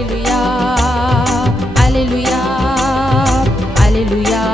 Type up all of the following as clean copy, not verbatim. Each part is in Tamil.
அல்லேலூயா அல்லேலூயா அல்லேலூயா.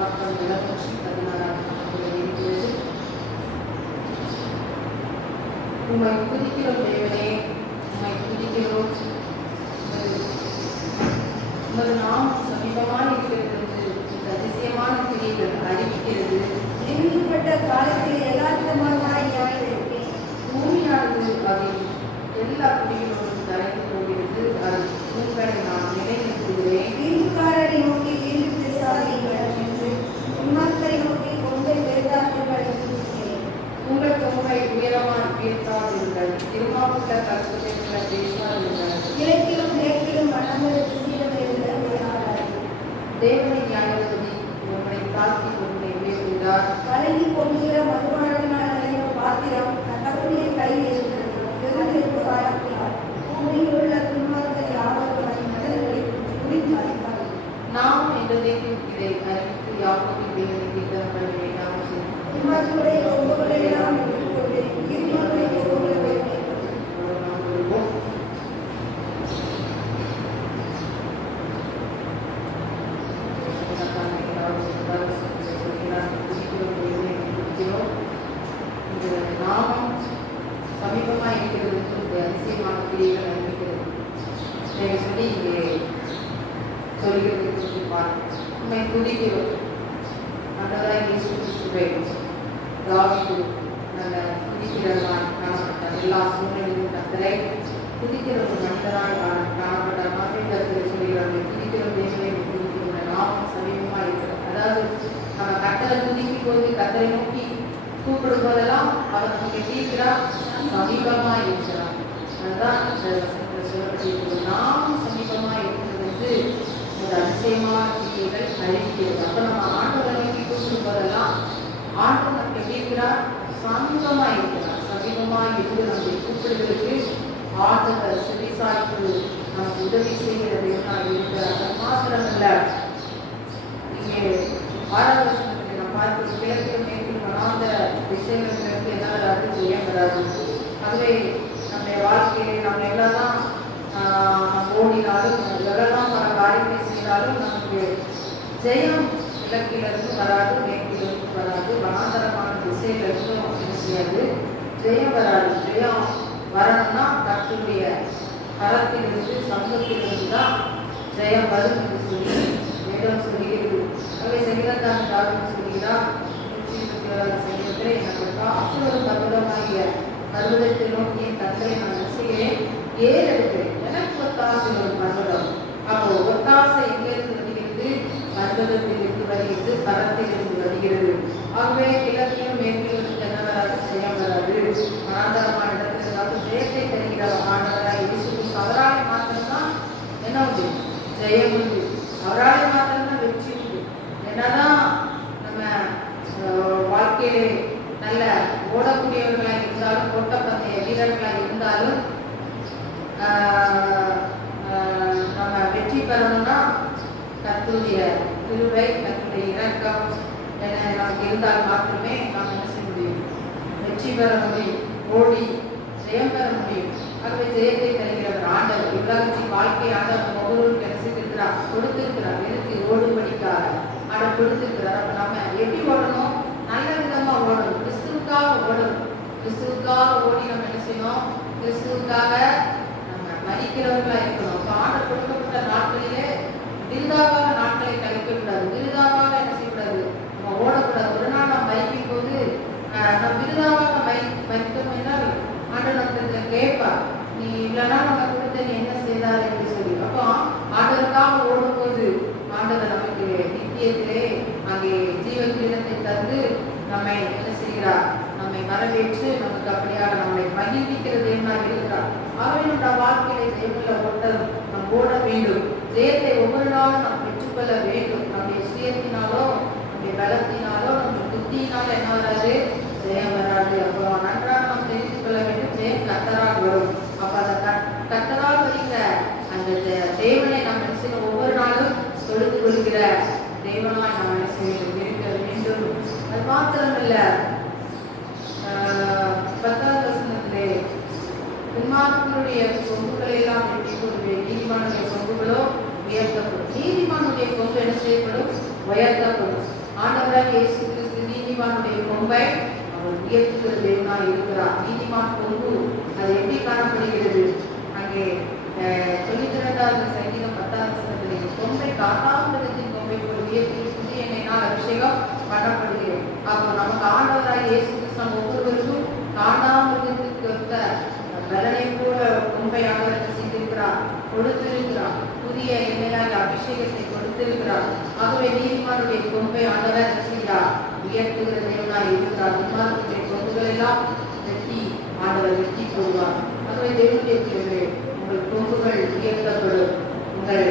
பக்கம் 216 இருக்கிறது. உம்மை துதிக்கிறோம் தேவனே, உம்மை துதிக்கிறோம். உமது நாமம் சமீபமாக இருக்கிறது என்று இந்த அதிசயமான கிரியைகள் அறிவிக்கிறது. நிறுவப்பட்ட காலத்தில் யதார்த்தமாய் பூமியானது அதில் எல்லா குடிகளோடும் கரைந்து போகிறது. அது உங்களை நான் நினைவுறுத்துகிறேன். வீட்டுக்காரரை நோக்கி வீடு பேசாதீர்கள் என்று உண்மக்களை நோக்கி கொண்டை வேதாந்தங்கள் என்று சொன்னேன். உங்கள் தொங்கை உயரமான உயர்த்தாதீர்கள், திருமாவுள்ள கருத்துக்களை பேசாதீர்கள். கிழக்கிலும் மேற்கிலும் வடங்களுக்கு சீரமையுங்கள் விளையாடார்கள். தேவனை ஞானபதி உங்களை தாக்கி கொண்டே உயர்கிறார். கலங்கி கொள்ளுகிற மதுபானத்தினால் நிறைந்த பாத்திரம் கடவுளுடைய கையில் இருக்கிறது. வெறும் காலத்தினால் பூமியில் உள்ள துன்மார்கள் யாவரும் அதன் மடல்களை குறித்து அறிந்தார்கள். நாம் என்றதை இதை அறிவித்து யாக்கோபின் தேவனை தீர்த்தங்கள் வேண்டாம் செய்யும். துன்மார்களுடைய ஒவ்வொரு எல்லாம் எதிர்கொண்டு கிருமிகளுடைய ஒவ்வொரு நாமம் சமீபமாக இருக்கிறது என்று அதிசயமான கிரியைகள் அறிவிக்கிறது. இதை சொல்லி இங்கே சொல்கிறது பாருங்கள். உண்மை துதிக்கிறோம். நல்லதாக இயேசு கிறிஸ்துவை தாவீது நல்ல துதிக்கிறவனாய் காணப்பட்டார். எல்லா சூழ்நிலையும் கர்த்தரை துதிக்கிற ஒரு மனிதராய் காணப்பட்டார். மாதிரி கருத்தை சொல்கிறார்கள். துதிக்கிற தேவனை துதிக்கிற நாமம் சமீபமாக இருக்கிறது. அதாவது நம்ம கர்த்தரை துதிக்கும் போது கர்த்தரை நோக்கி கூப்பிடும் போதெல்லாம் அவர் நமக்கு தீர்க்கிறார், சமீபமாக இருக்கிறார். அதுதான் சொல்லப்பட்டிருக்கிறது. நாமும் சமீபமாக இருக்கிறது என்று ஒரு அதிசயமான கிரியைகள் அறிவிக்கிறது. அப்போ நம்ம ஆண்டவரை நோக்கி கூப்பிடும் போதெல்லாம் ஆண்டவர் நமக்கு தீர்க்கிறார், சமீபமாக இருக்கிறார். சமீபமாக இருந்து நம்முடைய கூப்பிடுவதற்கு ஆண்டவர் செவிசாய்ப்பு நமக்கு உதவி செய்கிறது இருக்கிறார். அது மாத்திரமல்ல, இங்கே 6வது வசனத்தில் நாம் பார்க்கிற கிழக்கிலும் மேற்கிலும் வனாந்த திசைகளுக்கு என்ன வராது, ஜெயம் வராது. அதுவே நம்முடைய வாழ்க்கையிலே நம்ம எல்லாம் ஓடினாலும் எவ்வளோதான் பல காரியங்களை செய்தாலும் நமக்கு ஜெயம் கிழக்கிலிருந்து வராது, மேற்கிலிருந்து வராது, வனாந்தரமான திசைகளிலிருந்தும் என்ன செய்யாது, ஜெயம் வராது. ஜெயம் வரணும்னா கர்த்தருடைய கரத்திலிருந்து சமூகத்திலிருந்து தான் ஜெயம் வரும் என்று சொல்லி வேதம் சொல்கிறது. அவை செகிலத்தான் தாவீது சொல்கிறார், 126 சங்கீதத்திலே, எனக்கு ஆசீர்வாதம் பர்வதமாகிய பர்வதத்தை நோக்கி என் கண்களை நான் செய்கிறேன், ஏறெடுக்கிறேன், எனக்கு ஒத்தாசை ஒரு பர்வதம். அப்போ ஒத்தாசை எங்கிருந்து வருகிறது? பர்வதத்திலிருந்து வருகிறது, பரத்திலிருந்து வருகிறது. ஆகவே கிழக்கிலும் மேற்கிலும் என்ன வராது, ஜெயம் வராது. மனாந்தரமான இடத்திலிருந்து ஜெயத்தை தருகிற ஆண்டவராய் இயேசு கிறிஸ்து அவரால் மாத்திரம்தான் என்ன உண்டு, ஜெயம் உண்டு. அவரால் மாத்திரம்தான் வெற்றி உண்டு. என்னதான் நம்ம வாழ்க்கையிலே நல்ல ஓடக்கூடியவர்களாக இருந்தாலும், ஓட்டப்பந்தய வீரர்களாக இருந்தாலும், நம்ம வெற்றி பெறணும்னா கர்த்தருடைய கிருபை, கர்த்தருடைய இரக்கம் என நமக்கு இருந்தால் மாத்திரமே நாம் என்ன செய்ய முடியும், வெற்றி பெற முடியும், ஓடி ஜெயம் பெற முடியும். ஆகவே ஜெயத்தை தருகிறவர் ஆண்டவர். உலகத்தின் வாழ்க்கை ஆண்டவர் ஒவ்வொருவருக்கு என்ன செய்திருக்கிறார், கொடுத்திருக்கிறார். எதுக்கு? ஓடுபடிக்காக ஆண்டவர் கொடுத்திருக்கிறார். அப்போ நம்ம எப்படி ஓடணும்? நல்ல விதமா ஓடணும், கிறிஸ்துவுக்காக ஓடணும். கிறிஸ்துவுக்காக ஓடி நம்ம என்ன செய்யணும், கிறிஸ்துவுக்காக நம்ம மதிக்கிறவர்களாக இருக்கணும். அப்போ ஆண்டவர் கொடுக்கப்பட்ட நாட்களிலே விருதாவாக நாட்களை கழிக்கக்கூடாது, விருதாவாக என்ன செய்யக்கூடாது, நம்ம ஓடக்கூடாது. ஒரு நாள் நம்ம மதிக்கும் போது நம்ம விருதாவாக மதித்தோம் என்றால் ஆண்டவர் நம்ம கேட்பார், நீ இவ்வளோ நாள் நம்ம கொடுத்த நீ என்ன செய்தார் என்று சொல்லி. அப்போ ஆண்டவருக்காக ஓடும்போது ஆண்டவர் நமக்கு நித்தியத்திலே அங்கே ஜீவ கிரீடத்தை தந்து நம்மை என்ன செய்கிறார், நம்மை வரவேற்று நமக்கு அப்படியாக நம்மை மகிழ்விக்கிறது என்ன இருக்கிறார். ஆகவே நம்முடைய வாழ்க்கையிலே ஜெயமுள்ள ஓட்டம் நாம் ஓட வேண்டும். ஜெயத்தை ஒவ்வொரு நாளும் நாம் பெற்றுக்கொள்ள வேண்டும். நம்முடைய சுயத்தினாலோ, நம்முடைய பலத்தினாலோ, நம்முடைய புத்தியினாலும் என்ன வராது, ஜெயம் வராது. அப்போ நன்றாக நாம் தெரிந்து கொள்ள வேண்டும், ஜெயம் கர்த்தரால் வரும். அப்போ அந்த கர்த்தரால் வருகிற அந்த தேவனை நாம் என்ன செய்யணும், ஒவ்வொரு நாளும் தொழுது கொள்கிற தேவனாய் நாம் என்ன செய்ய இருக்க வேண்டும். அது மாத்திரமல்ல, 10வது வசனத்திலே துன்மார்க்கனுடைய கொம்புகளை எல்லாம் வெட்டி கொள்வேன், நீதிமானுடைய கொம்புகளோ உயர்த்தப்படும். நீதிமானுடைய கொம்பு என்ன செய்யப்படும், உயர்த்தப்படும். ஆண்டவராக இயேசு கிறிஸ்து நீதிமானுடைய கொம்பை அவர் உயர்த்துகிற தேவனாய் இருக்கிறார். நீதிமான் கொம்பு அது எப்படி காணப்படுகிறது? அங்கே 92வது சங்கீதம் 10வது வசனத்திலே கொம்பை காட்டாமிருகத்தின் கொம்பை போல் உயர்த்தி புதிய எண்ணெயினால் அபிஷேகம் பண்ணப்படுகிறது. அப்போ நமக்கு ஆண்டவராக இயேசு கிறிஸ்து ஒவ்வொருவருக்கும் காண்டாமிருகத்துக்கு ஒத்த பலனை போல கொம்பை ஆண்டவருக்கு செய்திருக்கிறார், கொடுத்திருக்கிறார். புதிய எண்ணெயால் அபிஷேகத்தை கொடுத்திருக்கிறார். ஆகவே நீதிமானுடைய கொம்பை ஆண்டவர் செய்கிறார், உயர்த்துகிற தேவனாய் இருக்கிறார். நீதிமானுடைய கொம்புகள் எல்லாம் வெட்டி ஆண்டவர் வெட்டி போடுவார். ஆகவே தேவனுடைய பிள்ளைகளே, உங்கள் கொம்புகள் உயர்த்தப்படும், உங்கள்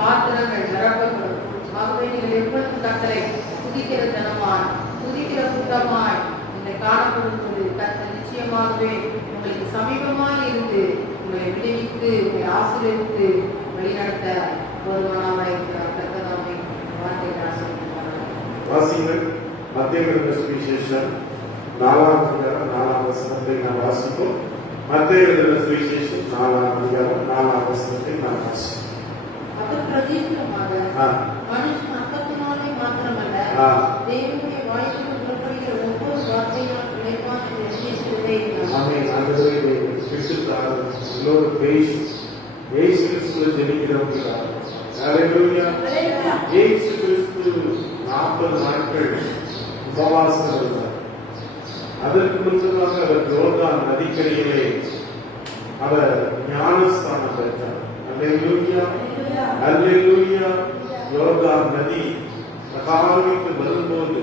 பாத்திரங்கள் நிரப்பப்படும். ஆகவே நீங்கள் எப்பொழுதும் கர்த்தரை துதிக்கிற ஜனமாய், துதிக்கிற கூட்டமாய் நீங்கள் காணப்படும் போது கர்த்தர் நிச்சயமாகவே உங்களுக்கு சமீபமாய் இருந்து உங்களை விடுவித்து உங்களை ஆசீர்வதித்து வழிநடத்த ஒருவனாய் இருக்கிறார். கர்த்தராமே வார்த்தையை ஆசீர்வதிப்பார். வாசிங்கள். மத்தேயு எழுதின சுவிசேஷம் 4ஆம் அதிகாரம் 4ஆம் வசனத்தை நாம் வாசிப்போம். மத்தேயு எழுதின சுவிசேஷம் 4ஆம் அதிகாரம் 4ஆம் வசனத்தை நாம் வாசிப்போம். அவர் பிரதியுத்தரமாக, மனுஷன் அப்பத்தினாலே மாத்திரமல்ல, தேவனுடைய வாயிலிருந்து புறப்படுகிற ஒவ்வொரு வார்த்தையினால் பிழைப்பான் என்று எழுதியிருக்கிறதே என்றார். ஆமென். ஆண்டவரே, கிறிஸ்துவுக்காக எல்லோரும் பேசி இயேசு கிறிஸ்துவை ஜெபிக்கிறவங்க. ஹல்லேலூயா. இயேசு கிறிஸ்து 40 நாட்கள் உபவாசம் இருந்தார். அதற்கு முன்னதாக அவர் யோர்தான் நதிக்கரையிலே அவர் ஞானஸ்தானம் பெற்றார். அல்லேலூயா, அல்லேலூயா. யோர்தான் நதி காவிக்கு வரும்போது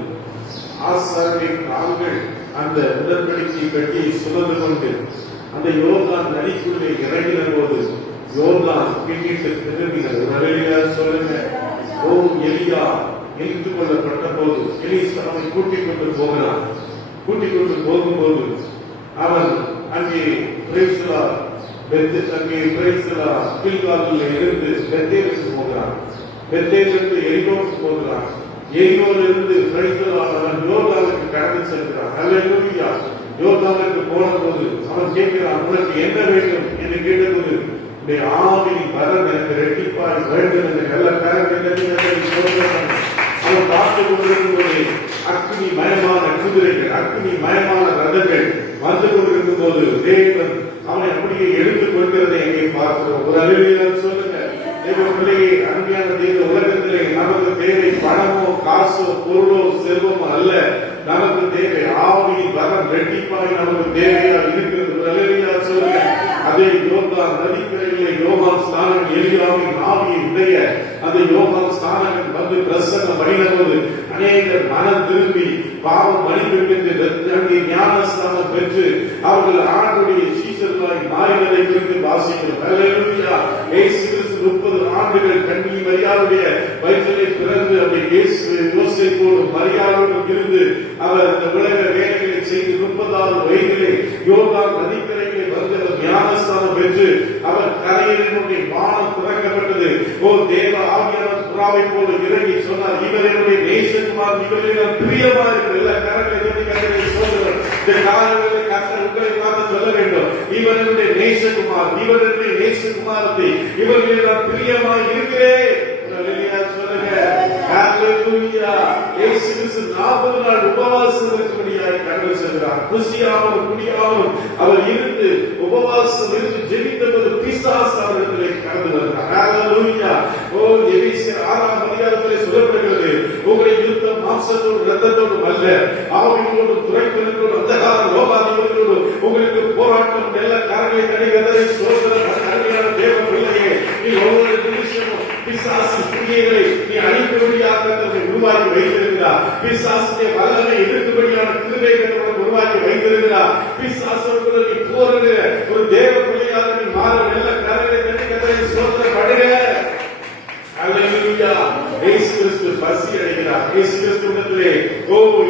ஆசாரியரின் கால்கள் அந்த உடன்படிக்கை கட்டி சுமந்து கொண்டு அந்த யோர்தான் நதிக்குள்ளே இறங்கின போது யோர்தான் பின்னிட்டு திரும்பினது. அல்லேலூயா சொல்லுங்க. எலியா இழுத்து கொள்ளப்பட்ட போது எலிசாவை கூட்டிக் கொண்டு போகிறான். கூட்டிக் கொண்டு போகும்போது அவன் அங்கே கில்காலில் இருந்து பெத்தேலுக்கு போகிறான். பெத்தேலுக்கு எரிகோவுக்கு போகிறான். எரிகோவிலிருந்து அவன் யோர்தானுக்கு கடந்து செல்கிறான். அல்லேலூயா. யோர்தானுக்கு போன போது அவன் கேட்கிறான், உனக்கு என்ன வேண்டும் என்று கேட்டபோது, உன்னுடைய ஆவியின் பலம் எனக்கு ரெட்டிப்பாய் வேண்டும் என்று நல்ல அவன் பார்த்து கொண்டிருக்கும் போது அக்னி மயமான குதிரைகள், அக்னி மயமான ரதங்கள் வந்து கொண்டிருக்கும் போது தேவன் அவனை அப்படியே எடுத்துக் கொள்கிறதை எங்கே பார்க்கிறோம். ஒரு அல்லேலூயா சொல்லுங்க. தேவ பிள்ளையே, அருமையான தேவ உலகத்திலே நமக்கு தேவை பணமோ காசோ பொருளோ செல்வமோ அல்ல. நமக்கு தேவை ஆவியின் பலம் ரெட்டிப்பாய் நமக்கு தேவையா இருக்கிறது. ஒரு அல்லேலூயா சொல்லுங்க. அதே யோர்தான் நதிக்கரையிலே யோவான் ஸ்நானகன் எலியாவின் ஆவியை உடைய அந்த யோவான் ஸ்நானகன் வந்து பிரசன்னம் பண்ணின போது அநேகர் மனம் திரும்பி பாவம் மன்னிப்பு அங்கே ஞானஸ்நானம் பெற்று அவர்கள் ஆண்டுடைய சீசர்களாய் மாறினதை குறித்து வாசிக்கிறோம். அல்லேலூயா. இயேசு கிறிஸ்து 30 ஆண்டுகள் கன்னி மரியாளுடைய வயிற்றிலே பிறந்து அப்படி யோசேப்போடு மரியாளோடு இருந்து அவர் இந்த உலக வேலைகளை செய்து 30வது வயதிலே யோர்தான் நதிக்கரையிலே வந்து ஞானஸ்நானம் பெற்று அவர் கரையினுடைய வானம் திறக்கப்பட்டது. தேவ ஆவியானவர் புறாவை போல இறங்கி சொன்னார், இவர் என்னுடைய நேசகுமார், இவரில் நான் பிரியமா இருக்கிற எல்லா கரங்களை சொல்லுவார். இந்த காலங்களிலே கர்த்தர் உங்களை பார்த்து சொல்ல வேண்டும், இவர் என்னுடைய நேசகுமார், இவர் என்னுடைய நேசகுமாரத்தை, இவர்களில் நான் பிரியமா இருக்கிறேன். சொல்லுங்க. ஹல்லேலூயா. இயேசு கிறிஸ்து 40 நாள் உபவாசம் இருக்கும்படியாய் கடந்து சென்றார். குசியாமல் குடியாமல் அவர் இருந்து உபவாசம் இருந்து ஜெபித்தபோது பிசாசு அவர்களிலே கடந்து வருகிறார். ஹல்லேலூயா. எபேசியர் 6ஆம் அதிகாரத்திலே சொல்லப்படுகிறது, உங்களை யுத்தம் மாம்சத்தோடு இரத்தத்தோடு அல்ல, ஆவியோடு துரைத்தலோடு அந்தகார லோகாதிபதிகளோடு உங்களுக்கு போராட்டம். எல்லா காரங்களை கடிகதரை சோதனை அருமையான தேவ பிள்ளையே, நீ ஒவ்வொரு நிமிஷமும் பிசாசு கிரியைகளை நீ அழிக்கும்படியாக உருவாக்கி வைத்திருக்கிறார். பிசாசுடைய வல்லமை எதிர்க்கும்படியான கிருபைகளை உருவாக்கி வைத்திருக்கிறார். பிசாசோடு நீ போரிடுகிற ஒரு தேவ பிள்ளையாக நீ மாற. நல்ல கரங்களை தட்டி கதரை சோதனைப்படுக. அல்லேலூயா. இயேசு கிறிஸ்து பசி அடைகிறார். இயேசு கிறிஸ்துவிடத்திலே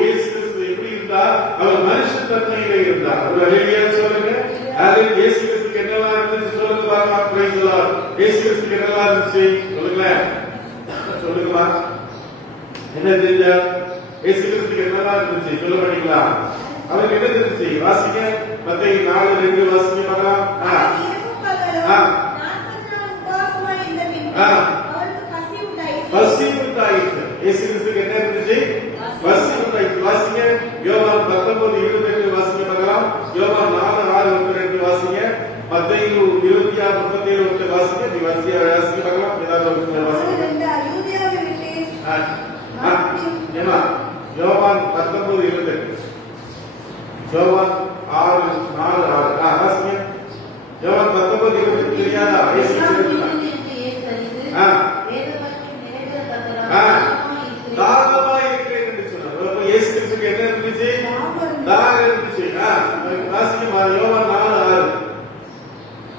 இயேசு கிறிஸ்து எப்படி இருந்தார்? அவர் மனுஷ தன்மையிலே இருந்தார். ஒரு அல்லேலூயா சொல்லுங்க. அதில் இயேசு கிறிஸ்துக்கு என்னவா இருந்துச்சு சொல்லுங்க பாருங்க. Praise the Lord. இயேசு கிறிஸ்துக்கு என்னவா இருந்துச்சு சொல்லுங்களேன். சொல்லுங்கம்மா. என்ன தெரிஞ்சா? இயேசு கிறிஸ்துக்கு என்னவா இருந்துச்சு சொல்ல மாட்டீங்களா? அவருக்கு என்ன தெரிஞ்சுச்சு? வாசிங்க. மத்தேயு 4:2 வாசிங்க பார்க்கலாம். பசி உண்டாயிற்று. இயேசு கிறிஸ்துக்கு என்ன இருந்துச்சு? வசனத்தை வாசிக்க பார்க்கலாம். ஏதாவது ஒரு வசனம் யூதேயாவை விட்டு ஏமா யோவான் 19:28 யோவான் 6:4-6 வாசிங்க. யோவான் 19:28 தெரியாதா? தாகமா இருக்கிறேன் என்று சொன்னார். இயேசு கிறிஸ்துக்கு என்ன இருந்துச்சு? தாகம் இருந்துச்சு. வாசிக்கமா யோவான் 4:6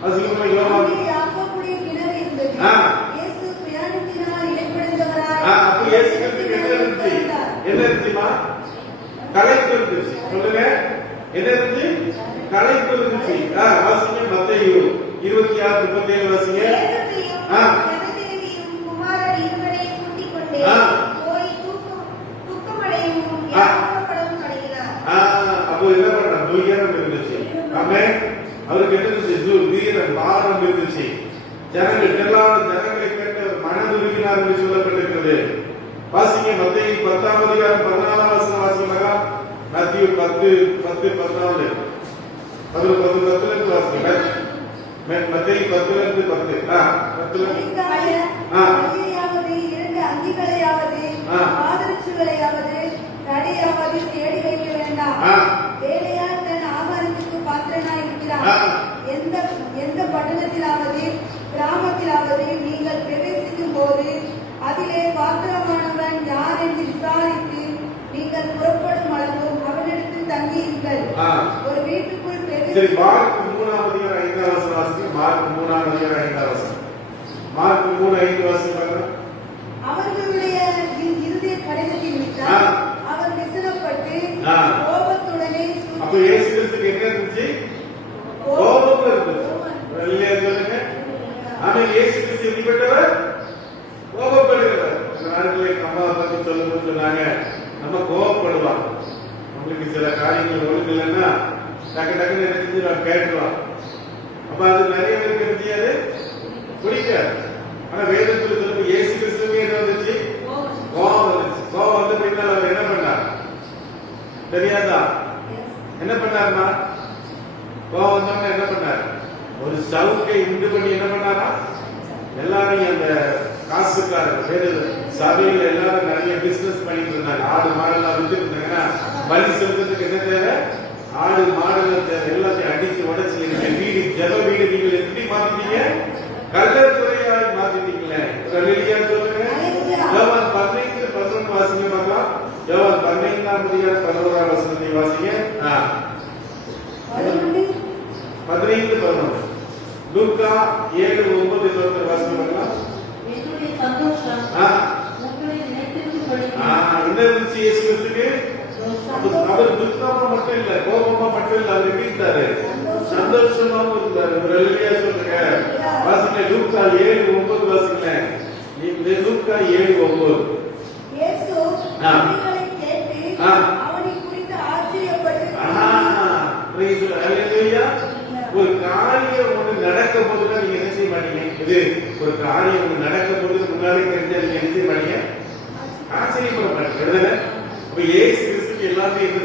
வாசிக்கமா யோவான். யாக்கோபுடைய கிணறு இருந்தது. இயேசு பிரயாணத்தினால் இடைப்படுகிறவராய். அப்ப இயேசு கிறிஸ்துக்கு என்ன இருந்துச்சு? என்ன இருந்துச்சுமா? களைப்பு இருந்துச்சு. சொல்லுங்க, என்ன இருந்துச்சு? களைப்பு இருந்துச்சு. வாசிங்க மத்தேயு 26:37 வாசிங்க. குமாரர் இருவரையும் கூட்டிக் கொண்டு போய் தூக்கமடையவும் யாக்கோபுடன் அடைகிறார். அப்போ என்ன பண்ண? துயரம் இருந்துச்சு. ஆமென். அவருக்கு என்ன இருந்துச்சு? வீரம் பாரம் இருந்துச்சு. ஜனங்கள் திரளான ஜனங்களை கேட்டு மனதுருகினார் என்று சொல்லப்பட்டிருக்கிறது. வாசிங்க மத்தேயு 10:14 வசனம் வாசிக்கலாமா? மத்தேயு 10:14 10:10 வாசிங்க. மத்தேயு 10:10 இரண்டு அங்கிகளையாவது பாதரட்சுகளையாவது தடையாவது தேடி வைக்க வேண்டாம். வேலையால் தன் ஆகாரத்துக்கு பாத்திரனாய் இருக்கிறார். எந்த பட்டணத்திலாவது கிராமத்திலாவது நீங்கள் பிரவேசிக்கும் போது அதிலே பாத்திரமானவன் யார் என்று விசாரித்து நீங்கள் புறப்படும் அளவும் அவனிடத்தில் தங்கியிருங்கள். ஒரு வீட்டுக்குள் சரி, மார்க் 3:5 வாசிங்க. மார்க் 3:5 மார்க் 3:5 வாசிப்பாங்க. அவர்களுடைய இருதய கடிதத்தின் விட்டால் அவர் விசனப்பட்டு கோபத்துடனே அப்ப இயேசு கிறிஸ்துக்கு என்ன இருந்துச்சு? கோபம் இருந்துச்சு. இல்லையா சொல்லுங்க. ஆனா இயேசு கிறிஸ்து எப்படிப்பட்டவர்? கோபப்படுகிறவர். இந்த நாட்களில் அம்மா பத்தி சொல்லுன்னு சொன்னாங்க, நம்ம கோபப்படுவாங்க. நம்மளுக்கு சில காரியங்கள் ஒழுங்கு இல்லைன்னா டக்கு டக்குன்னு நினைச்சு நான் கேட்டுருவான். அப்ப அது நிறைய பேருக்கு தெரியாது, பிடிக்காது. ஆனா வேதத்தில் சொல்லும் இயேசு கிறிஸ்துவே என்ன வந்துச்சு? கோபம் வந்துச்சு. கோபம் வந்து பின்னால் அவர் என்ன பண்ணார் தெரியாதா? என்ன பண்ணாருமா? கோபம் வந்தவங்க என்ன பண்ணார்? ஒரு சவுக்கை உண்டு பண்ணி என்ன பண்ணாரா? எல்லாரும் அந்த காசுக்காரர் சபையில எல்லாரும் நிறைய பிசினஸ் பண்ணிட்டு இருந்தாங்க. ஆடு மாடெல்லாம் வித்துட்டு இருந்தாங்கன்னா பலி செலுத்துறதுக்கு என்ன தேவை? ஆடு மாடெல்லாம் தேவை. எல்லாத்தையும் அடிச்சு உடைச்சு வீடு ஜெப வீடு நீங்கள் எப்படி மாத்திட்டீங்க? கள்ளத்துறையாய் மாத்திட்டீங்களே. சொல்லுங்க. யோவான் 15:11 வாசிங்க பார்க்கலாம். யோவான் 15:11 வசனத்தை வாசிங்க. 15:11 லூக்கா 7:9 வாசிங்க பார்க்கலாம். என்ன இருந்துச்சு இயேசு கிறிஸ்துக்கு? அவர் துக்கமா மட்டும் இல்ல, கோபமா மட்டும் இல்ல, அவர் இருந்தாரு, சந்தோஷமாவும் இருந்தாரு. ஒரு அல்லேலூயா சொல்லுங்க. வாசிங்க லூக்கா 7:9 வாசிங்க. லூக்கா 7:9 இயேசு அவர்களை கேட்டு அவனை குறித்து ஆச்சரியப்பட்டு அல்லேலூயா. ஒரு காரியம் ஒண்ணு நடக்க போதுன்னா நீங்க என்ன செய்ய மாட்டீங்க? இது ஒரு காரியம் ஒண்ணு நடக்க போது முன்னாடி தெரிஞ்சா நீங்க என்ன செய்ய மாட்டீங்க? ஆச்சரியப்பட மாட்டீங்க. அப்ப இயேசு கிறிஸ்துக்கு எல்லாத்தையும் என்ன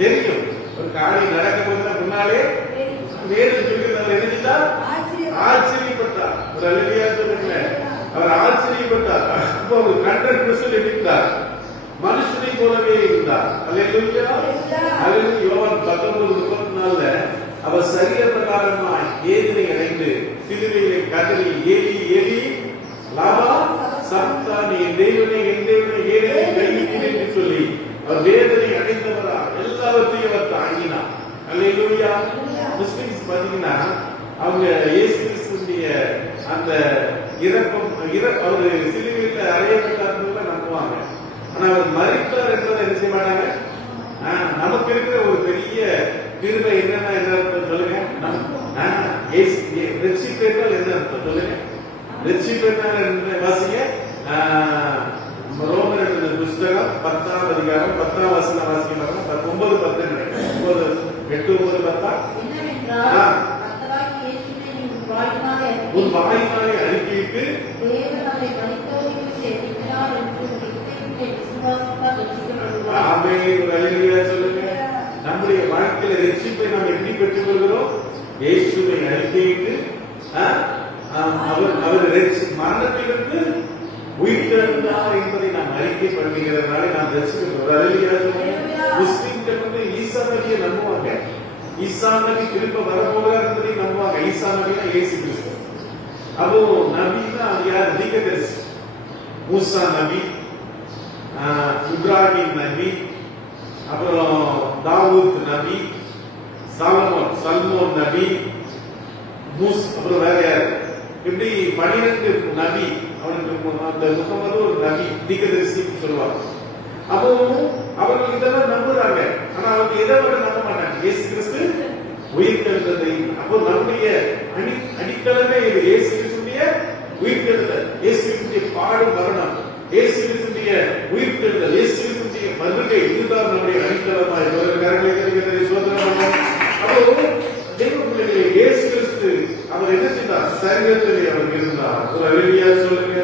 தெரியும். ஒரு காரியம் நடக்க போதுன்னா முன்னாலே வேறு சொல்லி அவர் என்ன ஆச்சரியப்பட்டார். ஒரு அல்லேலூயா சொல்லுங்க. அவர் ஆச்சரியப்பட்டார். அப்போ அவர் 100% இருக்கிறார். மனுஷனை போலவே இருந்தார். அல்லேலூயா. அல்லேலூயா. யோவான் 19:34 அவர் சரீர பிரகாரமாய் வேதனை அடைந்து சிலுவையிலே கதறி ஏலி ஏலி லாமா சப்தானி தேவனே என் தேவனே ஏன் கைவிட்டீர் என்று சொல்லி அவர் வேதனை அடைந்தவரா எல்லாவற்றையும் அவர் தாங்கினார். அல்லேலூயா. முஸ்லிம்ஸ் பாத்தீங்கன்னா அவங்க இயேசு கிறிஸ்துவின் அந்த இறக்கம் அவர் சிலுவையில் அறையப்பட்டார் நம்புவாங்க. ஆனா அவர் மரித்தார் என்றதை என்ன செய்ய மாட்டாங்க. நமக்கு இருக்கிற ஒரு பெரிய கிருபை என்னன்னா என்ன அர்த்தம் சொல்லுங்க. ரட்சிப்பேற்றால் என்ன அர்த்தம் சொல்லுங்க. ரட்சிப்பேற்றால் வாசிங்க. ரோமர் எழுதின புஸ்தகம் 10ஆம் அதிகாரம் 10ஆம் வசனம் வாசிக்க 9:10 நினைக்கிறேன். 8:9-10 உன் வாயினாலே அறிக்கையிட்டு சொல்லுங்க. நம்முடைய வாழ்க்கையில ரட்சிப்பை நாம் எப்படி பெற்றுக் கொள்கிறோம்? இயேசுவை அறிக்கையிட்டு அவர் மரணத்திலிருந்து உயிர்த்தெழுந்தார் என்பதை நாம் அறிக்கை பண்ணுகிறதுனால நாம் முஸ்லிம்கள் வந்து ஈசா நபியை நம்புவாங்க. ஈசா நபி திரும்ப வரப்போகிறார் என்பதை நம்புவாங்க. ஈசா நபினா இயேசு கிறிஸ்து. அப்போ நபினா யார்? தீர்க்கதரிசி. மூசா நபி, இப்ராஹிம் நபி, அப்புறம் தாவூத் நபி, சல்மோன் நபி, அப்புறம் வேற யாரு? இப்படி 12 நபி. அவனுக்கு அந்த முகமது ஒரு நபி, தீர்க்கதரிசி சொல்லுவாங்க. அப்போ அவர்கள் இதெல்லாம் நம்புறாங்க. ஆனா அவங்க எதை மட்டும் நம்ப மாட்டாங்க? இயேசு கிறிஸ்து உயிர்த்தெழுந்ததை. அப்போ நம்முடைய அடித்தளமே இது. இயேசு கிறிஸ்துடைய உயிர்த்தெழுதல், இயேசு கிறிஸ்துடைய பாடு மரணம், இயேசு கிறிஸ்துடைய உயிர்த்தெழுதல், இயேசு கிறிஸ்துடைய வருகை, இதுதான் நம்முடைய அடித்தளமாய் சோதனை. அப்போ தெய்வ பிள்ளைகளே, இயேசு கிறிஸ்து அவர் என்ன செய்தார்? சரீரத்திலே அவர் இருந்தார். ஒரு அலுவலியா சொல்லுங்க.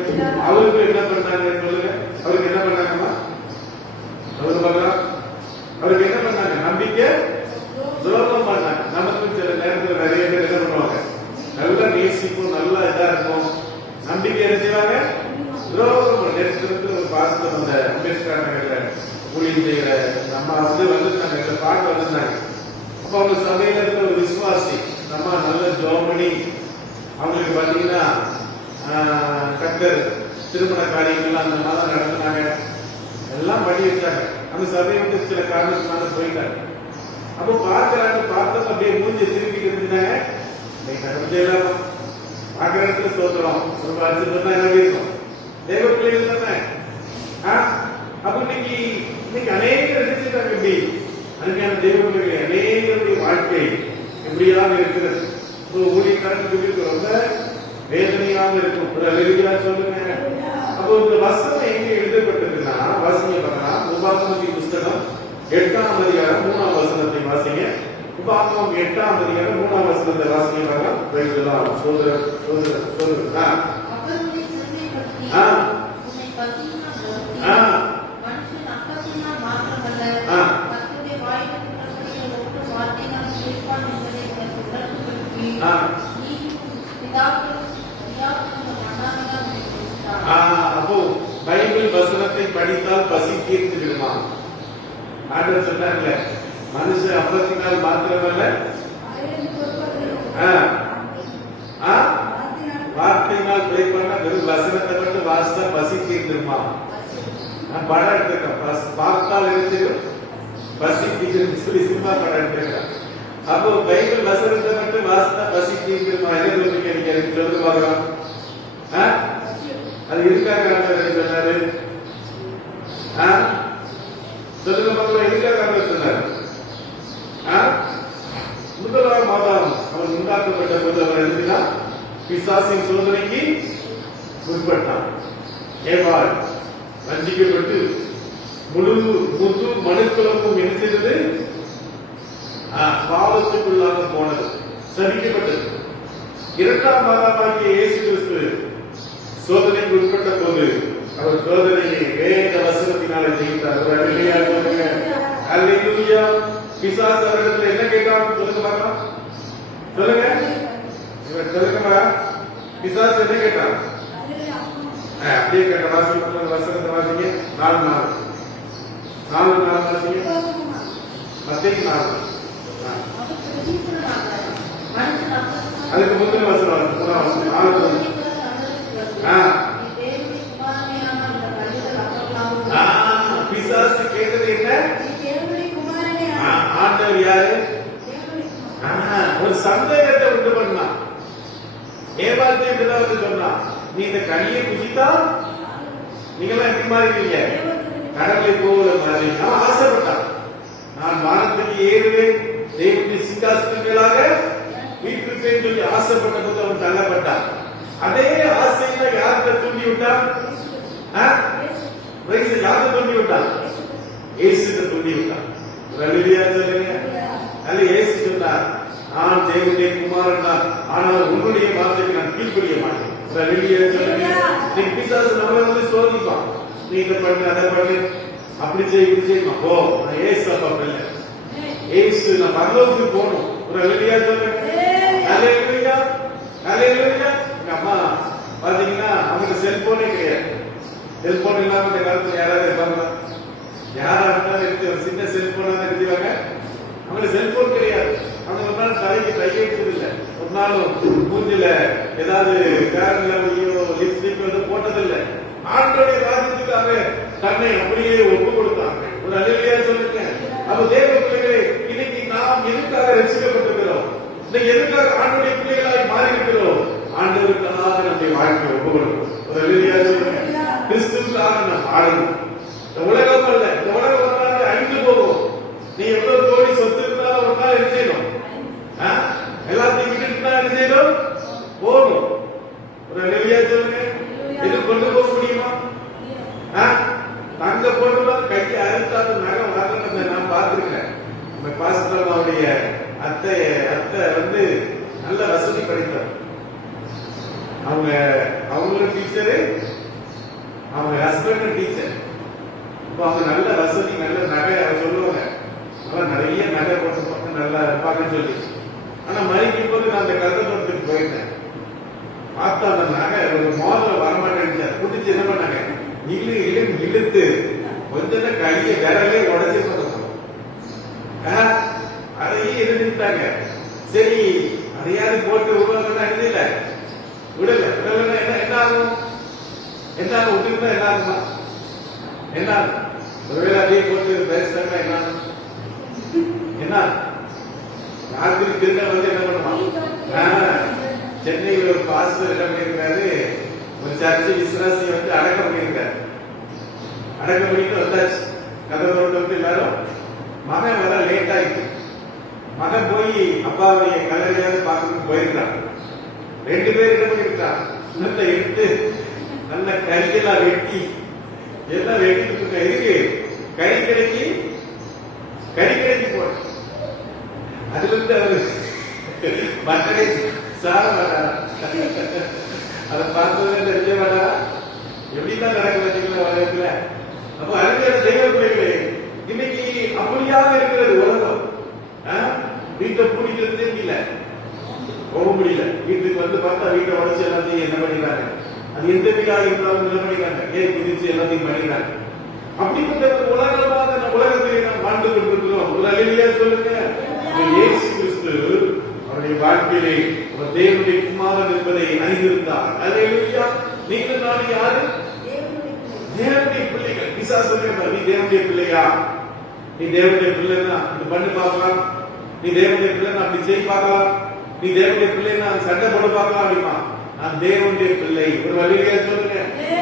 அவருக்கு என்ன பண்ணாங்க சொல்லுங்க. அவருக்கு என்ன பண்ணாங்கம்மா? அவருக்கு என்ன பண்ணாங்க? நம்பிக்கை துரோகம் பண்ணாங்க. நமக்கு சில நேரத்தில் நிறைய பேர் என்ன பண்ணுவாங்க? நல்லா நேசிக்கும், நல்லா இதா இருக்கும், நம்பிக்கை எடுத்துவாங்க, துரோகம். நேரத்திற்கு ஒரு பாசத்தை வந்த அம்பேத்கர் நகர்ல ஊழியம் செய்கிற நம்ம வந்துருந்தாங்க, இந்த பாட்டு வந்திருந்தாங்க. அப்ப அவங்க சபையில இருக்க ஒரு விசுவாசி நம்ம நல்ல ஜோமணி, அவங்களுக்கு பாத்தீங்கன்னா கத்தர் திருமண காரியங்கள்லாம் அந்த மாதிரி நடத்தினாங்க, எல்லாம் பண்ணி வச்சாங்க. அந்த சபையை வந்து சில காரணத்தினால போயிட்டாங்க. அப்போ பார்க்கறாங்க, பார்த்தோம் அப்படியே மூஞ்சி திருப்பி இருந்தாங்க. பார்க்கிற இடத்துல சோத்துறோம், ஒரு வருஷம் சொன்னா என்ன இருக்கும்? தேவ பிள்ளைகள் தானே. அப்ப இன்னைக்கு அநேகர் நினைச்சிருக்காங்க. எப்படி அதுக்கான தேவ பிள்ளைகள் அநேகருடைய வாழ்க்கை எப்படியாக இருக்கிறது? ஊழியக்காரர்களுக்கு ரொம்ப வேதனையாக இருக்கும். ஒரு அலுவலியா சொல்லுங்க. அப்போ இந்த வசனம் எங்க எழுதப்பட்டிருக்குன்னா, வாசிங்க பார்க்கலாம். உபாகமத்தின் புஸ்தகம் 8ஆம் அதிகாரம் 3ஆம் வசனத்தை வாசிங்க. உபாகமம் 8ஆம் அதிகாரம் 3ஆம் வசனத்தை வாசிங்க பார்க்கலாம். வைக்கலாம் சொல்லுங்க. அப்போ பைபிள் வசனத்தை படித்தால் பசி தீர்த்து விடுமா? ஆண்டவர் சொன்னார்ல, மனுஷன் அப்பத்தினால் மாத்திரமல்ல வார்த்தையினால் பிழைப்பான வெறும் வசனத்தை மட்டும் வாசித்தா பசி தீர்ந்துருமா? நான் படம் எடுத்திருக்கேன், பார்த்தால் எடுத்துரும் பசி தீர்ந்து சொல்லி சினிமா படம் எடுத்திருக்கேன். அப்போ பைபிள் வசனத்தை மட்டும் வாசித்தா பசி தீர்ந்துருமா? என்ன சொல்றீங்க நீங்க? எனக்கு சொல்லுங்க பார்க்கலாம். அது எதுக்காக சொன்னாரு? சொல்லுங்க பார்க்கலாம். எதுக்காக சொன்னாரு? முதலாம் மாதம் அவன் உண்டாக்கப்பட்ட போது அவர் எழுதினா பிசாசின் சோதனைக்கு உட்பட்டான். ஏவாள் வஞ்சிக்கப்பட்டு முழு மனுக்குலமும் என்ன செய்தது? பாவத்துக்குள்ளாக போனது, சபிக்கப்பட்டது. 2ஆம் மாதமாகிய இயேசு கிறிஸ்து சோதனைக்கு உட்பட்ட போது அவர் சோதனையை வேத வசனத்தினாலே ஜெயித்தார். ஒரு அல்லேலூயா சொல்லுங்க. அல்லேலூயா. பிசாசு அவரிடத்தில் என்ன கேட்டான் சொல்லுங்க பார்க்கலாம். சொல்லுங்க, இவர் சொல்லுங்க. பிசாசு என்ன கேட்டான்? அப்படியே கேட்ட வாசிங்க, வசனத்தை வாசிங்க. 4:4 வாசிங்க. மத்தேயு 4. அதுக்கு முந்தின வசனம் 4. பிசாசு கேட்டது என்ன? ஆண்டவர் யாரு? ஒரு சந்தேகத்தை உண்டு பண்ணா. ஏவாள் வந்து சொன்னா, நீ இந்த கனியை குடித்தா நீங்களாம் எப்படி மாறுவீங்க? கடவுளை போல மாறி. அவன் ஆசைப்பட்டான், நான் வானத்துக்கு ஏறுவேன், தேவனுடைய சிங்காசனத்தின் மேலாக வீட்டிருப்பேன் சொல்லி ஆசைப்பட்ட போது அவன் தள்ளப்பட்டான். அதே ஆசையில யார்கிட்ட தூண்டி விட்டான்? யார்கிட்ட தூண்டி விட்டான்? இயேசுகிட்ட தூண்டி விட்டான். அல்லேலூயா சொல்லுங்க. அல்ல இயேசு சொன்னார், நான் தேவனுடைய குமாரன் தான், ஆனால் உன்னுடைய வார்த்தைக்கு நான் கீழ்ப்படிய மாட்டேன். அல்லேலூயா சொல்லுங்க. நீ பிசாசு நம்மளை வந்து சோதிப்பான். நீ இதை பண்ணு, அதை பண்ணு, அப்படி செய்ய, இப்படி செய்யுமா? ஓ, நான் ஏசு அப்பா இல்லை, ஏசு நான் பரலோகத்துக்கு போகணும். ஒரு அல்லேலூயா சொல்லுங்க. அல்லேலூயா. அல்லேலூயா. எங்க அம்மா செல்போன் இல்லாம இந்த காலத்துல யாராவது இருப்பாங்களா? யாரா இருந்தாலும் இருக்கு. ஒரு சின்ன செல்போனா தான் எழுதிவாங்க. அவங்களுக்கு செல்போன் கிடையாது. அவங்க ஒரு நாள் தலைக்கு கையெழுத்தது இல்லை, ஒரு நாளும் மூஞ்சில ஏதாவது கேரளாவையோ லிப்ஸ்டிக் வந்து போட்டதில்லை. ஆண்டோடைய ராஜ்யத்துக்காக தன்னை அப்படியே ஒப்பு கொடுத்தாங்க. ஒரு அல்லேலூயா சொல்லுங்க. அப்ப தேவ பிள்ளைகளே, இன்னைக்கு நாம் எதுக்காக ரட்சிக்கப்பட்டிருக்கிறோம்? இன்னைக்கு எதுக்காக ஆண்டோடைய பிள்ளைகளாய் மாறி இருக்கிறோம்? ஆண்டவருக்காக நம்முடைய வாழ்க்கையை ஒப்பு கொடுக்கணும். ஒரு அல்லேலூயா சொல்லுங்க. கிறிஸ்துவுக்காக நாம் ஆடணும். இந்த உலகம் அல்ல, இந்த உலகம் ஒரு நாள் அழிந்து போகும். நீ எவ்வளவு கோடி சொத்து இருந்தாலும் ஒரு நாள் என்ன செய்யணும்? எல்லாத்தையும் விட்டுட்டு தான் என்ன செய்யணும்? போகணும். ஒரு அல்லேலூயா சொல்லுங்க. இது கொண்டு போக முடியுமா? தங்க போட்டு கையை அறுத்தாத நகம் வரல. நான் பார்த்திருக்கேன். நம்ம பாஸ்டர்மாவுடைய அத்தை வந்து நல்ல வசதி படித்தவர். அவங்களும் டீச்சரு, அவங்க ஹஸ்பண்டும் டீச்சர். இப்போ அவங்க நல்ல வசதி, நல்ல நகை அவர் சொல்லுவாங்க. அவன் நிறைய நகை போட்டு நல்லா இருப்பாங்கன்னு சொல்லி. ஆனா மறிக்கும் போது நான் அந்த கருத்தத்துக்கு போயிருந்தேன். பார்த்தா அந்த நகை ஒரு மோதிரம் வரமாட்டேன்னு குடிச்சு என்ன பண்ணாங்க, இழுத்து கொஞ்ச கையை விரலே உடச்சி அதையே எழுதிட்டாங்க. சரி, அதையாவது போட்டு உருவாக்கணும் எழுதில விடல. என்ன ஆகும்? என்ன ஆகும்? விட்டுருந்தா என்ன ஆகுமா? என்ன ஆகும்? ஒருவேளை அதையே போட்டு பேசுறாங்க என்ன ஆகும்? என்ன ராத்திரி திருட வந்து என்ன பண்ணுவான்? சென்னையில் ஒரு பாஸ்டர் என்ன பண்ணியிருக்காரு, ஒரு சர்ச்சை விசுவாசி வந்து அடக்கம் பண்ணியிருக்காரு. அடக்கம் பண்ணிட்டு வந்தாச்சு. கதவு எல்லாரும் மகன் வர லேட் ஆயிடுச்சு. மகன் போய் அப்பாவுடைய கல்லறையாவது பார்க்கணும்னு போயிருக்கான். 2 பேர் என்ன பண்ணிருக்கான், சுண்ணத்தை எடுத்து நல்ல கறியெல்லாம் வெட்டி எல்லாம் வெட்டிட்டு இருக்க. இருக்கு கறி போற. அதுல இருந்து அவரு மட்டனை சார மாட்டாரா? அதை பார்த்தது தெரிஞ்ச மாட்டாரா? எப்படிதான் நடக்க வச்சுக்கல உலகத்துல. அப்போ அருமையான தெய்வ பிள்ளைகளே, இன்னைக்கு அப்படியாக இருக்கிறது உலகம். வீட்டை பூட்டிட்டு தெரியல, போக முடியல. வீட்டுக்கு வந்து பார்த்தா வீட்டை உடச்சு எல்லாத்தையும் என்ன பண்ணிடுறாங்க. அது எந்த வீடாக இருந்தாலும் என்ன பண்ணிடுறாங்க, ஏன் குதிச்சு எல்லாத்தையும் பண்ணிடுறாங்க. அப்படிப்பட்ட உலகமாக உலகத்திலே நாம் வாழ்ந்து கொண்டிருக்கிறோம். ஒரு அல்லேலூயா சொல்லுங்க. இயேசு கிறிஸ்து அவருடைய வாழ்க்கையிலே ஒரு தேவனுடைய குமாரன் என்பதை அறிந்திருந்தார். அல்லேலூயா. நீங்கள் நான் யாரு? தேவனுடைய பிள்ளைகள். பிசாசு சொல்லுங்க, நீ தேவனுடைய பிள்ளையா? நீ தேவனுடைய பிள்ளைன்னா இது பண்ணி பார்க்கலாம். நீ தேவனுடைய பிள்ளைன்னா அப்படி செய்ய பார்க்கலாம். நீ தேவனுடைய பிள்ளைன்னா சண்டை போட பார்க்கலாம். அப்படிமா நான் தேவனுடைய பிள்ளை. ஒரு அல்லேலூயா சொல்லுங்க.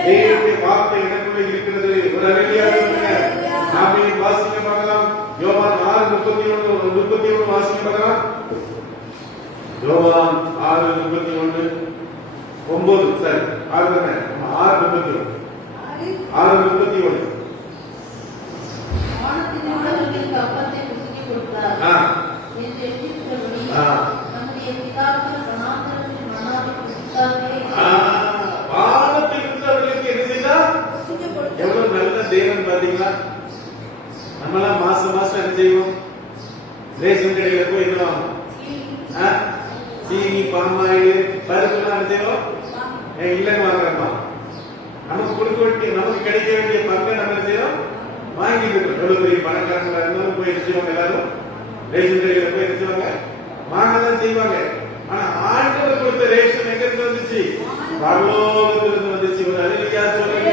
தேவனுடைய வார்த்தை எனக்குள்ள இருக்கிறது. ஒரு அல்லேலூயா சொல்லுங்க. நாமே வாசிக்க பார்க்கலாம். யோவான் 6:31 வாசிக்க பார்க்கலாம். யோவான் 6:31 9 சரி 6:31 அப்பத்தை புசிக்க கொடுத்தார் என்று எழுதியிருக்கிறபடி நம்முடைய பிதாக்கள் வனாந்தரத்தில் மன்னாவை புசித்தார்களே. வானத்தில் இருந்தவர்களுக்கு என்ன செய்தார்? எவ்வளவு நல்ல தேவன் பாத்தீங்களா? நம்மளாம் மாசம் என்ன செய்வோம்? ரேஷன் கடையில போய் என்ன சீனி, பாமாயில், பருப்புலாம் என்ன செய்வோம்? இல்லைன்னு வாங்குறோமா? நமக்கு கொடுக்க வேண்டிய, நமக்கு கிடைக்க வேண்டிய பங்கை நம்ம செய்யறோம், வாங்கிட்டு இருக்கோம். எவ்வளவு பெரிய பணக்காரங்களா இருந்தாலும் போய் எடுத்துவாங்க. எல்லாரும் ரேஷன் கடையில போய் எடுத்துவாங்க, வாங்கதான் செய்வாங்க. ஆனா ஆண்டவர் கொடுத்த ரேஷன் எங்க இருந்து வந்துச்சு? பரலோகத்திலிருந்து வந்துச்சு. ஒரு அல்லேலூயா சொல்லுங்க.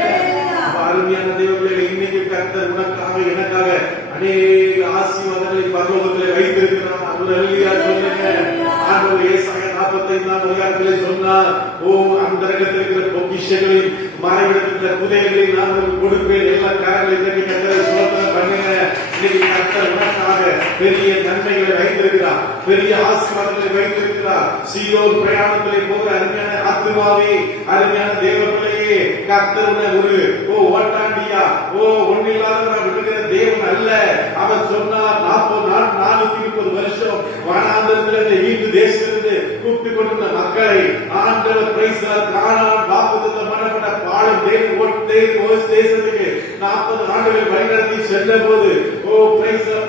அருமையான தேவர்களே, இன்னைக்கு கர்த்தர் உனக்காக எனக்காக அநேக ஆசீர்வாதங்களை பரலோகத்திலே வைத்திருக்கிறார். ஒரு அல்லேலூயா சொல்லுங்க. ஆண்டவர் ஏசாயா 45 சொன்னார், ஓ அந்தரங்கத்தில் இருக்கிற பொக்கிஷங்களில் மறைவிடத்தில் புதையலை நான் உங்களுக்கு கொடுப்பேன். எல்லா காரங்களை தட்டி கர்த்தரை ஸ்தோத்திரம் பண்ணுங்க. இன்னைக்கு கர்த்தர் உனக்காக பெரிய நன்மைகளை வைத்திருக்கிறார், பெரிய ஆசீர்வாதங்களை வைத்திருக்கிறார். சீயோன் பிரயாணத்திலே போகிற அருமையான ஆத்துமாவே, அருமையான தேவ பிள்ளையே, கர்த்தர் ஒரு ஓட்டாண்டியா, ஒன்னில்லாத விடுகிற தேவன் அல்ல. அவர் சொன்னார் 430 வருஷம் வனாந்தரத்திலிருந்து ஈந்து தேசத்திலிருந்து கூப்பிட்டு கொண்டிருந்த மக்களை ஆண்டவர் கானான் வாக்குத்தத்தம் பண்ணப்பட்ட பாலும் தேசத்துக்கு 40 ஆண்டுகள் வழிநடத்தி சென்ற போது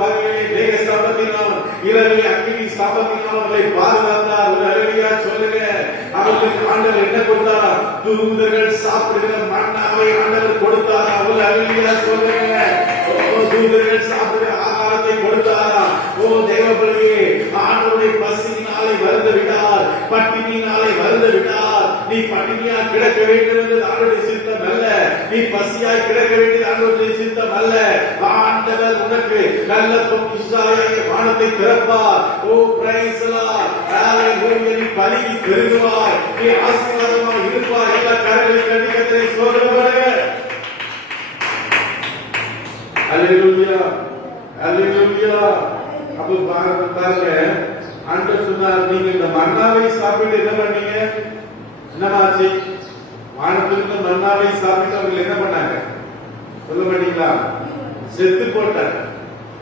பகலிலே தேக ஸ்தாபத்தினாலும் இரவிலே அக்கினி ஸ்தாபத்தினாலும் அவர்களை பாதுகாத்தார். ஒரு அல்லேலூயா சொல்லுங்க. அவர்களுக்கு ஆண்டவர் என்ன கொடுத்தார்? தூதர்கள் சாப்பிடுகிற மன்னாவை ஆண்டவர் கொடுத்தாரா? அல்லேலூயா சொல்லுங்க. ஓ, தூதர்கள் சாப்பிடுகிற ஆகாரத்தை கொடுத்தாரா? ஓ தேவபிள்ளையே, ஆண்டவருடைய பசியினாலே வருந்த விட்டார், பட்டினியினாலே வருந்த விட்டார். நீ பட்டினியா கிடக்க வேண்டும் என்று ஆண்டவருடைய சித்தம் அல்ல, நீ பசியாய் கிடக்க வேண்டியது ஆண்டவருடைய சித்தம் அல்ல. ஆண்டவர் உனக்கு நல்ல பொக்கிஷாய வானத்தை திறப்பார். ஓ பிரைஸ் தி லார்ட், ஹalleluya. நீ பலிக்கு பெருகுவாய், நீ ஆசீர்வாதமாக இருப்பாய். எல்லா கரங்களை தட்டி கர்த்தரை ஸ்தோத்திரப்படுங்க. ஹalleluya, ஹalleluya. அப்ப பாருங்க, ஆண்டவர் சொன்னார், நீங்க இந்த மன்னாவை சாப்பிட்டு என்ன பண்ணீங்க? என்னமாச்சு? வானத்திலிருந்து மன்னாவை சாப்பிட்டு அவங்க என்ன பண்ணாங்க? சொல்ல மாட்டீங்களா? செத்து போட்டாங்க.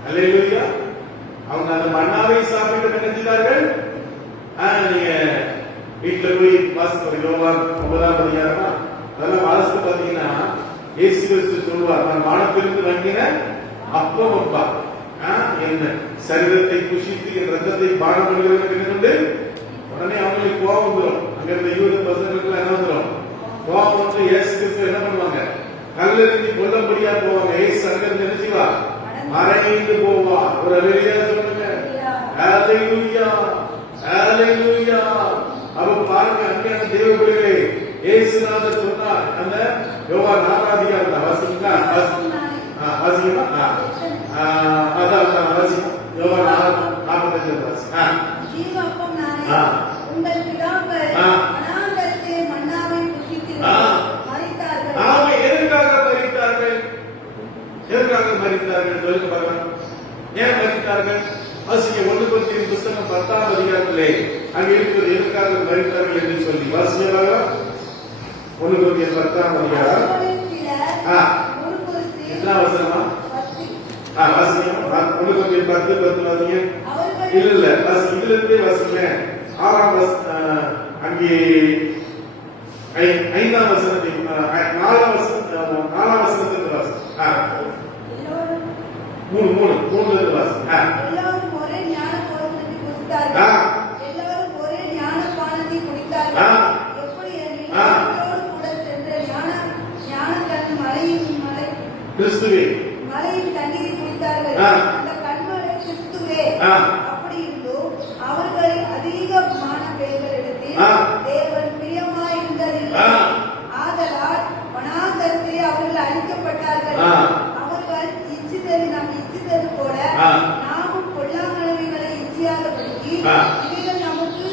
அல்லேலூயா. அவங்க அந்த மன்னாவை சாப்பிட்டு என்ன செஞ்சார்கள்? நீங்க வீட்டுல போய் வாசித்து யோவான் 9ஆம் அதிகாரமா அதெல்லாம் வாசித்து பாத்தீங்கன்னா, இயேசு கிறிஸ்து சொல்லுவார், நான் வானத்திலிருந்து வாங்கின அப்பம் அப்பா, என்ன சரீரத்தை புசித்து என் ரத்தத்தை பானம் பண்ணுகிறவங்க உடனே அவங்களுக்கு கோபம் வந்துடும். அங்க இருந்த யூத பசங்களுக்கு என்ன வந்துடும்? கோபம் வந்து இயேசு கிறிஸ்து என்ன பண்ணுவாங்க? கல்லெறிஞ்சு கொல்லும்படியா போவாங்க. இயேசு அங்க நினைச்சுவா மறைந்து போவா. ஒரு அல்லேலூயா சொல்லுங்க. ஹalleluya, ஹalleluya. அப்ப பாருங்க, அன்னையான தேவபிள்ளைகளே, இயேசுநாதர் சொன்னார், அந்த யோவான் 4ஆம் அதிகாரத்தை வாசிங்க. வாசிங்க. அதான் வாசிங்க. யோவான் 4:45 வாசிங்க. ஜீவப்பம் நானே, உங்கள் பிதாக்கள் வனாந்தரத்திலே மன்னாவை புசித்து மரித்தார்கள். ஆமா, எதற்காக மரித்தார்கள்? எதற்காக மரித்தார்கள் சொல்லுங்க பார்க்கலாம். ஏன் மரித்தார்கள்? வாசிங்க. 1 கொரிந்தியர் புத்தகம் 10ஆம் அதிகாரத்திலே அங்க இருக்கிறது, எதற்காக மரித்தார்கள் என்று சொல்லி வாசிங்க பார்க்கலாம். 1 கொரிந்தியர் 10ஆம் அதிகாரம் எத்தனை வசனமா? வாசிங்க. 1 கொரிந்தியர் 10:10 வாசிங்க. இல்ல வாசிங்க, இதுல இருந்தே வாசிங்க. 6ஆம் அங்கே 5ஆம் வசனத்தை 4ஆம் வசனத்தை வாசிங்க. 3 இருந்து வாசிங்க. எல்லாரும் ஒரே ஞான போதகத்தை புசித்தார்கள், எல்லாரும் ஒரே ஞான பானத்தை குடித்தார்கள். எப்படி எனில் அவர்களோடு கூட சென்ற ஞானக்கண் மலை கிறிஸ்துவே மலையின் தண்ணீரை குடித்தார்கள். அந்த கண்மலை கிறிஸ்துவே. அப்படி இருந்தும் அவர்களை அதிகமான பேர்களிடத்தில் தேவன் பிரியமாயிருந்ததில்லை. ஆதலால் வனாந்தரத்திலே அவர்கள் அழிக்கப்பட்டார்கள். அவர்கள் இச்சித்தது நாம் இச்சித்தது போல நாமும் பொல்லாங்கனவைகளை இச்சியாதபடிக்கு இவைகள் நமக்கு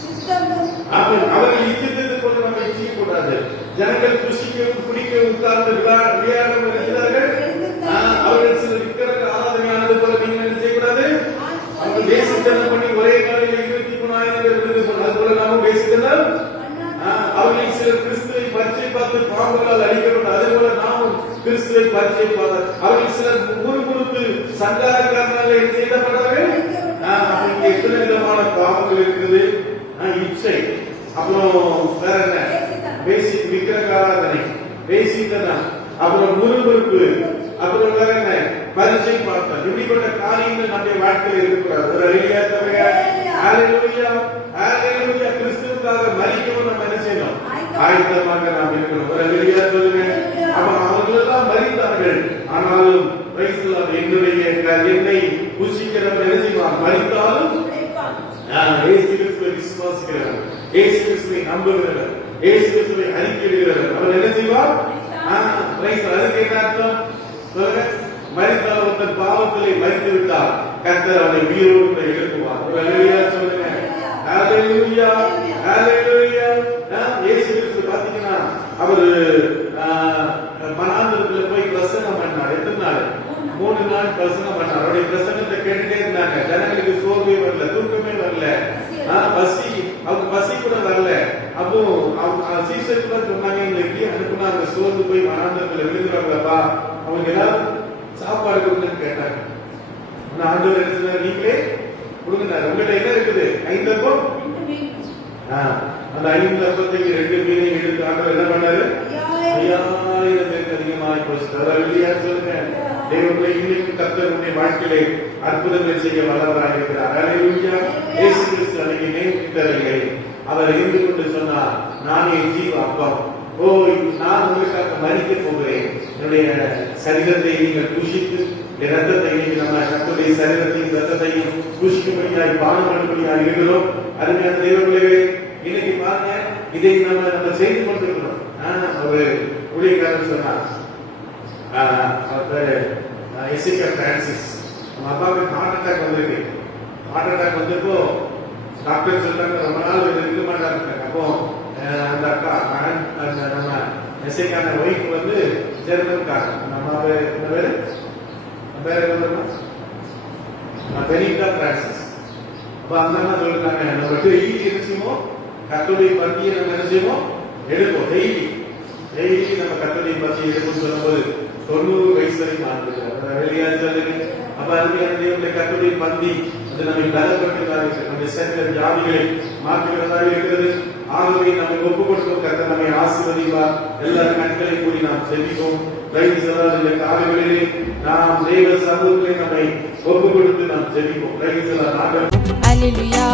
சித்தமும். அவர்கள் இச்சித்தது போல நம்ம இச்சிக்க கூடாது. ஜனங்கள் புசிக்கவும் குடிக்கவும் உட்கார்ந்து விளையாட இருக்கிறார்கள். அவர்கள் சில விக்கிரக ஆராதனையானது போல நீங்க என்ன செய்யக்கூடாது? அவர்கள் தேசித்தனம் பண்ணி ஒரே நாளில் 23,000 பேர் விருது போனார். அது போல நாமும் தேசித்தனம். அவர்கள் சிலர் கிறிஸ்துவை பரிச்சை பார்த்து பாம்புகளால் அழிக்கப்பட்டார். அதே போல நாமும் கிறிஸ்துவை பரிச்சை பார்த்தார். அவர்கள் சிலர் முறுமுறுத்து சங்காரக்காரனால செய்யப்பட்டார்கள். அவங்களுக்கு எத்தனை விதமான பாவங்கள் இருக்குது? இச்சை, அப்புறம் வேற என்ன? பேசிக் விக்கிரக ஆராதனை, பேசித்தனம், அப்புறம் முறுமுறுப்பு, அப்புறம் வேற என்ன? பரிச்சை பார்த்தல். இப்படிப்பட்ட காரியங்கள் நம்முடைய வாழ்க்கையில் இருக்கக்கூடாது. ஒரு அல்லேலூயா தவிர. ஹalleluya, ஹalleluya. கிறிஸ்துவுக்காக மரிக்கவும் நம்ம என்ன செய்யணும்? ஆயத்தமாக நாம் இருக்கணும். ஒரு அல்லேலூயா சொல்லுங்க. அவர்கள் எல்லாம் மரித்தார்கள். ஆனாலும் பிரைஸ் தி லார்ட், என்னை புசிக்கிறவர் என்ன செய்வார்? மரித்தாலும் இயேசு கிறிஸ்துவை விசுவாசிக்கிறவர், இயேசு கிறிஸ்துவை நம்புகிறவர், இயேசு கிறிஸ்துவை அறிக்கையிடுகிறவர் அவர் என்ன செய்வார்? அதுக்கு என்ன அர்த்தம் சொல்லுங்க? மரித்தால் ஒருத்தர் பாவத்திலே மரித்து விட்டால் கர்த்தர் அவரை உயிரோடு எழுப்புவார். ஒரு அல்லேலூயா சொல்லுங்க. ஹalleluya, ஹalleluya. இயேசு கிறிஸ்து பாத்தீங்கன்னா அவர் மனாந்தரத்துல போய் பிரசங்கம் பண்ணார். எத்தனை நாள்? 3 நாள் பிரசங்கம் பண்ணார். அவருடைய பிரசங்கத்தை கேட்டுட்டே இருந்தாங்க. ஜனங்களுக்கு சோர்வே வரல, தூக்கமே வரல, பசி, அவங்க பசி கூட வரல. அப்போ சீசருக்கு தான் சொன்னாங்க, இன்னைக்கு அனுப்புனாங்க, சோர்ந்து போய் மனாந்தரத்துல விழுந்துறாங்களப்பா, அவங்க எல்லாரும் சாப்பாடு கொடுங்கன்னு கேட்டாங்க. ஆண்டவர் என்ன சொன்னார்? நீங்களே கொடுங்க. உங்கள்கிட்ட என்ன இருக்குது? 5 அப்பம். அந்த 5 அப்பத்தையும் 2 மீனையும் எடுத்து ஆண்டவர் என்ன பண்ணாரு? 5000 பேருக்கு அதிகமாக போச்சு. சொல்லுங்க. தேவனுடைய இன்னைக்கு கர்த்தர் உன்னுடைய வாழ்க்கையிலே அற்புதங்களை செய்ய வல்லவராக இருக்கிறார். ஹalleluya. இயேசு கிறிஸ்து அன்னைக்கு நேமித்தவர்களை அவர் அவர் இருந்து கொண்டு சொன்னார், நானே ஜீவ அப்பம். ஓ, நான் உங்களுக்காக மரிக்க போகிறேன். என்னுடைய சரீரத்தை நீங்கள் புஷித்து என் ரத்தத்தை இன்னைக்கு நம்ம கர்த்தருடைய சரீரத்தையும் ரத்தத்தையும் புஷிக்கும்படியாய் பானம் பண்ணும்படியாய் இருக்கிறோம். அருமையான தெய்வங்களே, இன்னைக்கு பாருங்க, இதை நம்ம செய்து கொண்டிருக்கிறோம். ஒரு ஊழியக்காரர் சொன்னார், எசிகா பிரான்சிஸ், நம்ம அப்பாவுக்கு ஹார்ட் அட்டாக் வந்திருக்கு. ஹார்ட் அட்டாக் வந்தப்போ டாக்டர் சொல்றாங்க ரொம்ப நாள் இருக்க மாட்டாங்க. அப்போ அந்த அக்கா நம்ம எஸ்ஐக்கான ஒய்ஃப் வந்து ஜெர்மன்காரன், நம்ம பேரு பெனிட்டா பிரான்சிஸ். அப்ப அந்த அண்ணா சொல்லிருக்காங்க, நம்ம டெய்லி என்ன செய்வோம், கர்த்தருடைய பந்தியை நம்ம என்ன செய்வோம், எடுப்போம். டெய்லி நம்ம கர்த்தருடைய பந்தியை எடுப்போம்னு சொல்லும்போது 90 வயசு வரைக்கும் ஆண்டுகிறார் வெளியா சொல்லுங்க. அப்ப அருமையான கர்த்தருடைய பந்தி அது நம்மை பலப்படுத்துவதாக இருக்கிறது, நம்முடைய சரீர வியாதிகளை மாற்றுகிறதாக இருக்கிறது. ஆகவே நம்மை ஒப்பு கொடுக்கும் கர்த்தர் நம்மை ஆசீர்வதிப்பார். எல்லாரும் கண்களை கூடி நாம் செபிப்போம். இந்த காலங்களிலே நாம் தேவ சமூகத்தை நம்மை ஒப்பு கொடுத்து நாம் செபிப்போம். அல்லேலூயா.